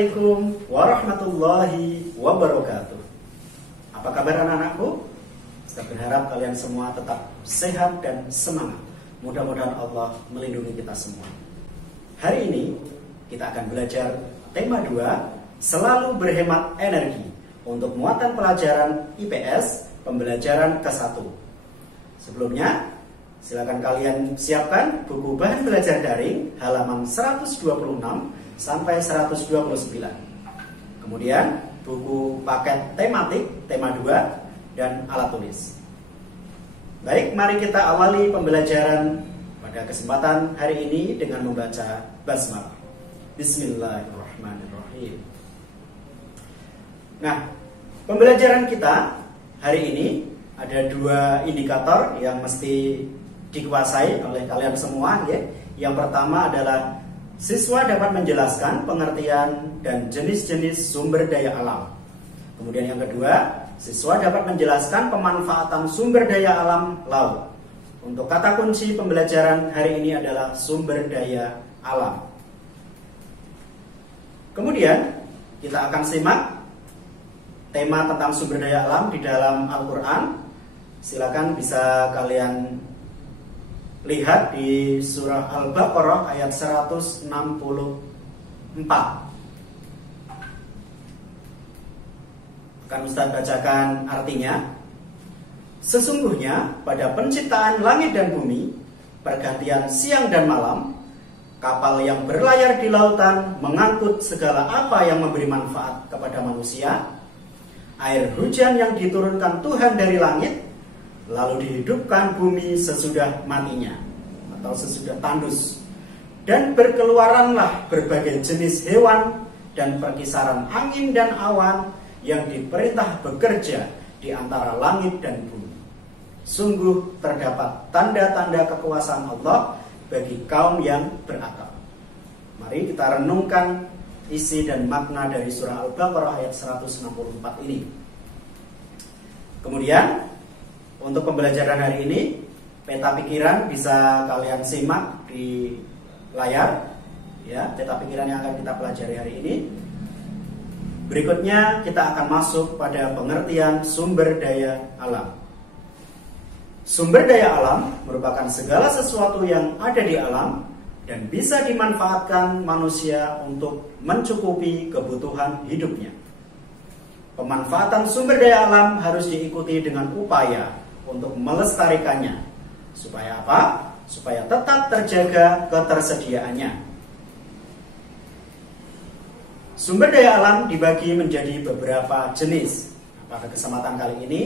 Assalamualaikum warahmatullahi wabarakatuh. Apa kabar anak-anakku? Saya berharap kalian semua tetap sehat dan semangat. Mudah-mudahan Allah melindungi kita semua. Hari ini kita akan belajar tema 2, selalu berhemat energi, untuk muatan pelajaran IPS pembelajaran ke-1. Sebelumnya, silakan kalian siapkan buku bahan belajar daring halaman 126 sampai 129. Kemudian buku paket tematik tema 2 dan alat tulis. Baik, mari kita awali pembelajaran pada kesempatan hari ini dengan membaca basmalah. Bismillahirrahmanirrahim. Nah, pembelajaran kita hari ini ada 2 indikator yang mesti dikuasai oleh kalian semua, ya. Yang pertama adalah siswa dapat menjelaskan pengertian dan jenis-jenis sumber daya alam. Kemudian yang kedua, siswa dapat menjelaskan pemanfaatan sumber daya alam laut. Untuk kata kunci pembelajaran hari ini adalah sumber daya alam. Kemudian kita akan simak tema tentang sumber daya alam di dalam Al-Quran. Silakan bisa kalian lihat di surah Al-Baqarah ayat 164. Akan Ustaz bacakan artinya. Sesungguhnya pada penciptaan langit dan bumi, pergantian siang dan malam, kapal yang berlayar di lautan mengangkut segala apa yang memberi manfaat kepada manusia, air hujan yang diturunkan Tuhan dari langit, lalu dihidupkan bumi sesudah matinya atau sesudah tandus, dan berkeluaranlah berbagai jenis hewan dan perkisaran angin dan awan yang diperintah bekerja di antara langit dan bumi. Sungguh terdapat tanda-tanda kekuasaan Allah bagi kaum yang berakal. Mari kita renungkan isi dan makna dari surah Al-Baqarah ayat 164 ini. Kemudian untuk pembelajaran hari ini, peta pikiran bisa kalian simak di layar, ya, peta pikiran yang akan kita pelajari hari ini. Berikutnya kita akan masuk pada pengertian sumber daya alam. Sumber daya alam merupakan segala sesuatu yang ada di alam dan bisa dimanfaatkan manusia untuk mencukupi kebutuhan hidupnya. Pemanfaatan sumber daya alam harus diikuti dengan upaya untuk melestarikannya. Supaya apa? Supaya tetap terjaga ketersediaannya. Sumber daya alam dibagi menjadi beberapa jenis. Pada kesempatan kali ini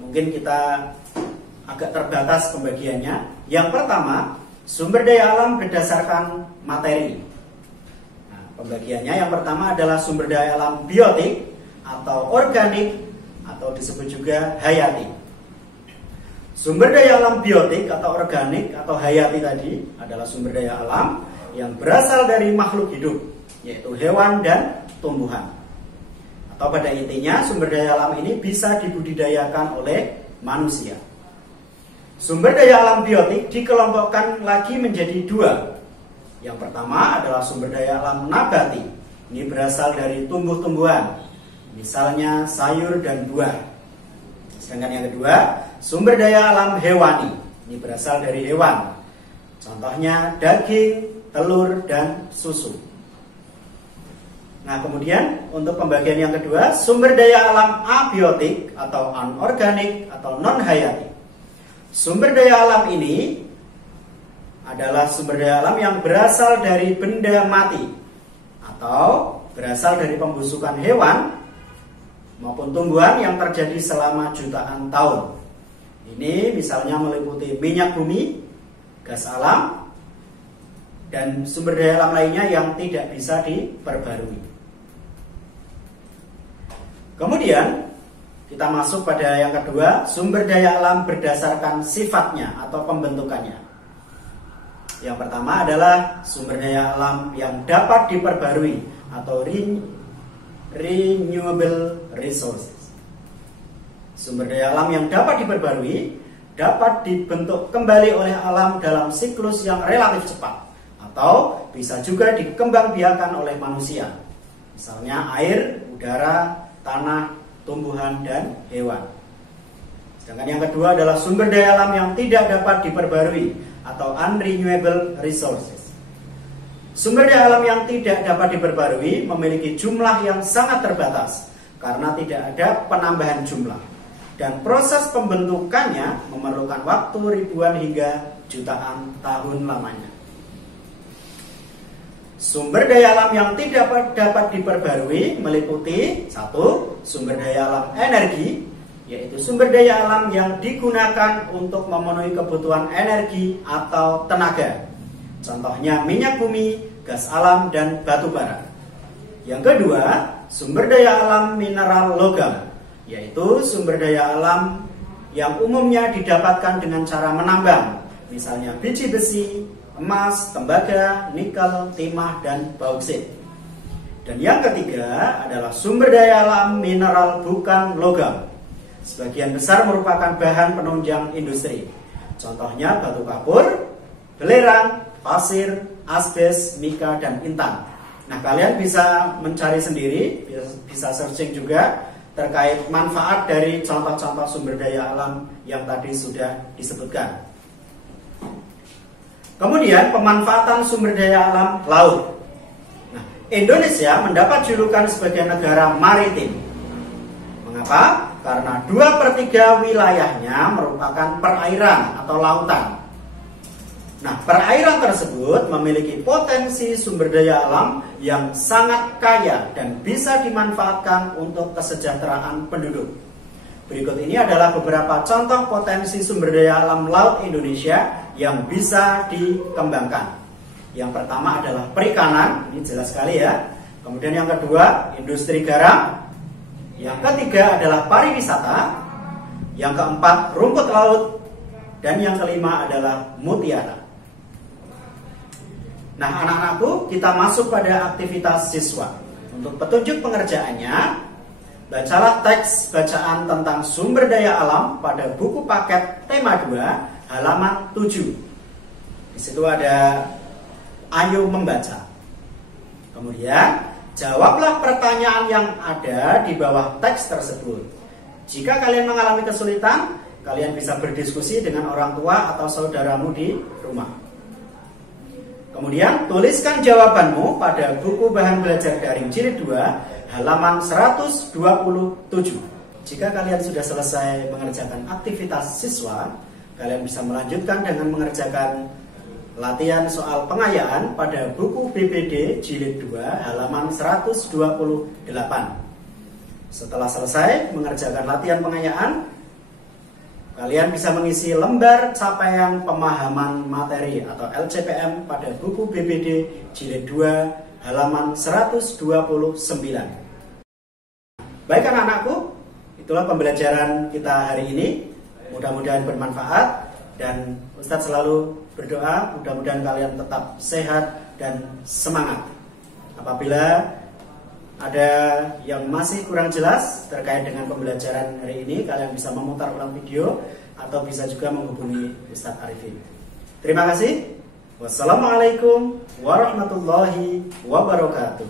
mungkin kita agak terbatas pembagiannya. Yang pertama, sumber daya alam berdasarkan materi. Nah, pembagiannya yang pertama adalah sumber daya alam biotik atau organik atau disebut juga hayati. Sumber daya alam biotik atau organik atau hayati tadi adalah sumber daya alam yang berasal dari makhluk hidup, yaitu hewan dan tumbuhan. Atau pada intinya sumber daya alam ini bisa dibudidayakan oleh manusia. Sumber daya alam biotik dikelompokkan lagi menjadi 2. Yang pertama adalah sumber daya alam nabati. Ini berasal dari tumbuh-tumbuhan, misalnya sayur dan buah. Sedangkan yang kedua, sumber daya alam hewani. Ini berasal dari hewan. Contohnya daging, telur, dan susu. Nah, kemudian untuk pembagian yang kedua, sumber daya alam abiotik atau anorganik atau non-hayati. Sumber daya alam ini adalah sumber daya alam yang berasal dari benda mati atau berasal dari pembusukan hewan maupun tumbuhan yang terjadi selama jutaan tahun. Ini misalnya meliputi minyak bumi, gas alam, dan sumber daya alam lainnya yang tidak bisa diperbarui. Kemudian kita masuk pada yang kedua, sumber daya alam berdasarkan sifatnya atau pembentukannya. Yang pertama adalah sumber daya alam yang dapat diperbarui atau renewable resources. Sumber daya alam yang dapat diperbarui dapat dibentuk kembali oleh alam dalam siklus yang relatif cepat atau bisa juga dikembangbiakan oleh manusia. Misalnya air, udara, tanah, tumbuhan, dan hewan. Sedangkan yang kedua adalah sumber daya alam yang tidak dapat diperbarui atau unrenewable resources. Sumber daya alam yang tidak dapat diperbarui memiliki jumlah yang sangat terbatas karena tidak ada penambahan jumlah. Dan proses pembentukannya memerlukan waktu ribuan hingga jutaan tahun lamanya. Sumber daya alam yang tidak dapat diperbarui meliputi 1. Sumber daya alam energi, yaitu sumber daya alam yang digunakan untuk memenuhi kebutuhan energi atau tenaga. Contohnya minyak bumi, gas alam, dan batu bara. Yang kedua, sumber daya alam mineral logam, yaitu sumber daya alam yang umumnya didapatkan dengan cara menambang, misalnya biji besi, emas, tembaga, nikel, timah, dan bauksit. Dan yang ketiga adalah sumber daya alam mineral bukan logam. Sebagian besar merupakan bahan penunjang industri. Contohnya batu kapur, belerang, pasir, asbes, mika, dan intan. Nah, kalian bisa mencari sendiri, bisa searching juga terkait manfaat dari contoh-contoh sumber daya alam yang tadi sudah disebutkan. Kemudian pemanfaatan sumber daya alam laut. Nah, Indonesia mendapat julukan sebagai negara maritim. Mengapa? Karena 2/3 wilayahnya merupakan perairan atau lautan. Nah, perairan tersebut memiliki potensi sumber daya alam yang sangat kaya dan bisa dimanfaatkan untuk kesejahteraan penduduk. Berikut ini adalah beberapa contoh potensi sumber daya alam laut Indonesia yang bisa dikembangkan. Yang pertama adalah perikanan, ini jelas sekali ya. Kemudian yang kedua, industri garam. Yang ketiga adalah pariwisata. Yang keempat, rumput laut. Dan yang kelima adalah mutiara. Nah, anak-anakku, kita masuk pada aktivitas siswa. Untuk petunjuk pengerjaannya, bacalah teks bacaan tentang sumber daya alam pada buku paket tema 2 halaman 7. Di situ ada ayo membaca. Kemudian jawablah pertanyaan yang ada di bawah teks tersebut. Jika kalian mengalami kesulitan, kalian bisa berdiskusi dengan orang tua atau saudaramu di rumah. Kemudian tuliskan jawabanmu pada buku bahan belajar daring jilid 2 halaman 127. Jika kalian sudah selesai mengerjakan aktivitas siswa, kalian bisa melanjutkan dengan mengerjakan latihan soal pengayaan pada buku BPD jilid 2 halaman 128. Setelah selesai mengerjakan latihan pengayaan, kalian bisa mengisi lembar capaian pemahaman materi atau LCPM pada buku BPD jilid 2 halaman 129. Baik anak-anakku, itulah pembelajaran kita hari ini. Mudah-mudahan bermanfaat dan Ustadz selalu berdoa mudah-mudahan kalian tetap sehat dan semangat. Apabila ada yang masih kurang jelas terkait dengan pembelajaran hari ini, kalian bisa memutar ulang video atau bisa juga menghubungi Ustadz Arifin. Terima kasih. Wassalamualaikum warahmatullahi wabarakatuh.